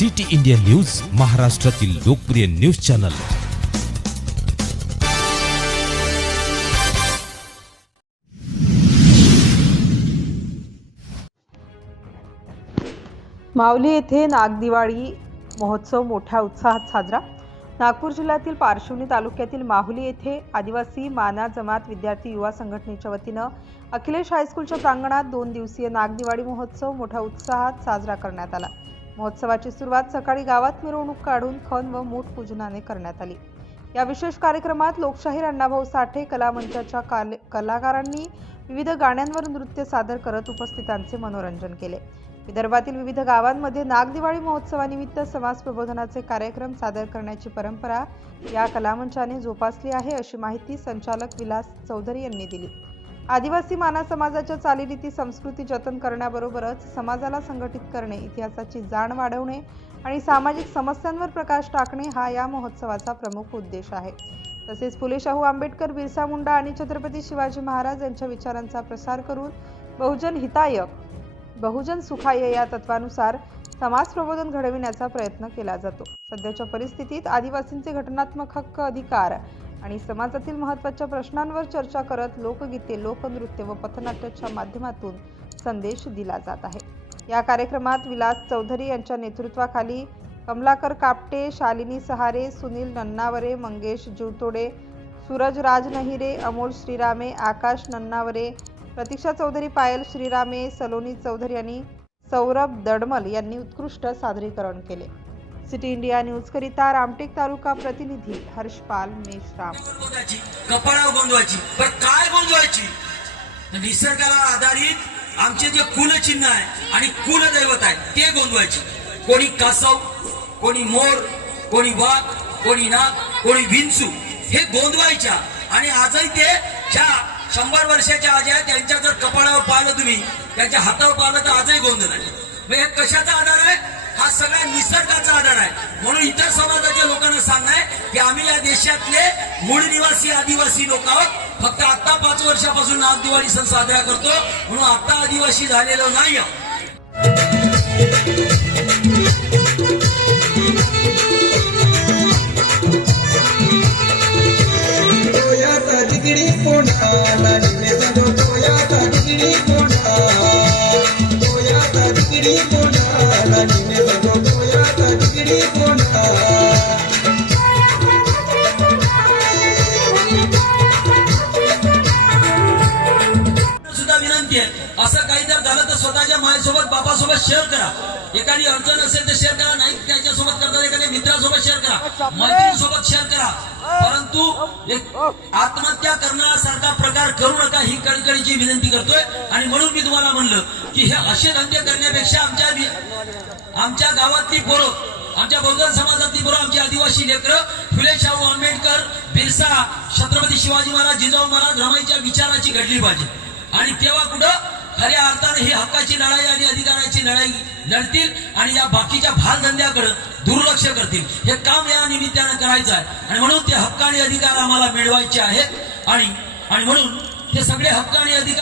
City India news महाराष्ट्रातील लोकप्रिय news channel. माऊली येथे नागदिवाळी महोत्सव मोठ्या उत्साहात साजरा. नागपूर जिल्ह्यातील पार्श्वनी तालुक्यातील माहुली येथे आदिवासी माना जमात विद्यार्थी युवा संघटनेच्या वतीनं अखिलेश हायस्कूलच्या प्रांगणात दोन दिवसीय नागदिवाळी महोत्सव मोठ्या उत्साहात साजरा करण्यात आला. महोत्सवाची सुरुवात सकाळी गावात मिरवणूक काढून खण व मूठ पूजनाने करण्यात आली. या विशेष कार्यक्रमात लोकशाहीर अण्णाभाऊ साठे कला मंचाच्या काल- कलाकारांनी विविध गाण्यांवर नृत्य सादर करत उपस्थितांचे मनोरंजन केले. विदर्भातील विविध गावांमध्ये नागदिवाळी महोत्सवानिमित्त समाज प्रबोधनाचे कार्यक्रम सादर करण्याची परंपरा या कलामंचाने जोपासली आहे अशी माहिती संचालक विलास चौधरी यांनी दिली. आदिवासी मानव समाजाच्या चालीरीती संस्कृती जतन करण्याबरोबरच समाजाला संघटित करणे इतिहासाची जाण वाढवणे आणि सामाजिक समस्यांवर प्रकाश टाकणे हा या महोत्सवाचा प्रमुख उद्देश आहे. तसेच फुले शाहू आंबेडकर बिरसा मुंडा आणि छत्रपती शिवाजी महाराज यांच्या विचारांचा प्रसार करून बहुजन हिताय बहुजन सुखाय या तत्वानुसार समाज प्रबोधन घडविण्याचा प्रयत्न केला जातो. सध्याच्या परिस्थितीत आदिवासींचे घटनात्मक हक्क अधिकार आणि समाजातील महत्त्वाच्या प्रश्नांवर चर्चा करत लोकगीते लोकनृत्य व पथनाट्याच्या माध्यमातून संदेश दिला जात आहे. या कार्यक्रमात विलास चौधरी यांच्या नेतृत्वाखाली कमलाकर कापटे शालिनी सहारे सुनील नन्नावरे मंगेश जीवतोडे सूरज राज नहिरे अमोल श्रीरामे आकाश नन्नावरे प्रतीक्षा चौधरी पायल श्रीरामे सलोनी चौधरी आणि सौरभ दडमल यांनी उत्कृष्ट सादरीकरण केले. सिटी इंडिया न्यूजकरिता रामटेक तालुका प्रतिनिधी हर्षपाल मेश्राम. कपाळावर गोंधवायची पण काय गोंधवायची निसर्गाला आधारित आमचे जे कुलचिन्ह आहे आणि कुलदैवत आहे ते गोंधवायची कोणी कासव कोणी मोर कोणी वाघ कोणी नाग कोणी विंचू हे गोंधवायच्या आणि आजही ते ज्या शंभर वर्षाच्या आज आहेत त्यांच्या जर कपाळावर पाहिलं तुम्ही त्यांच्या हातावर पाहिलं तर आजही गोंधळ आहे. हे कशाचा आधार आहे? हा सगळा निसर्गाचा आधार आहे. म्हणून इतर समाजाच्या लोकांना सांगणार की आम्ही या देशातले मूळ निवासी आदिवासी लोक आहोत. फक्त आता पाच वर्षापासून नागदिवाळी सण साजरा करतो. म्हणून आता आदिवासी झालेलो नाही आहोत. तोयाचा जिगडी कोणा सुद्धा विनंती आहे. असं काही जर झालं तर स्वतःच्या मायसोबत बापासोबत शेअर करा. एखादी अडचण असेल तर शेअर करा. नाही त्याच्यासोबत करता एखाद्या मित्रासोबत शेअर करा. मैत्रिणीसोबत शेअर करा. परंतु एक आत्महत्या करण्यासारखा प्रकार करू नका ही कळकळीची विनंती करतोय. आणि म्हणून मी तुम्हाला म्हणलं की हे असे धंदे करण्यापेक्षा आमच्या वि- आमच्या गावातली पोरं आमच्या बहुजन समाजातली पोरं आमची आदिवासी लेकर फुले शाहू आंबेडकर बिरसा छत्रपती शिवाजी महाराज जिजाऊ महाराज रमाईच्या विचाराची घडली पाहिजे. आणि तेव्हा कुठं? खऱ्या अर्थाने ही हक्काची लढाई आणि अधिकाराची लढाई लढतील आणि या बाकीच्या भालधंद्याकडं दुर्लक्ष करतील. हे काम या निमित्तानं करायचं आहे. आणि म्हणून ते हक्क आणि अधिकार आम्हाला मिळवायचे आहेत. आणि आणि म्हणून ते सगळे हक्क आणि अधिकार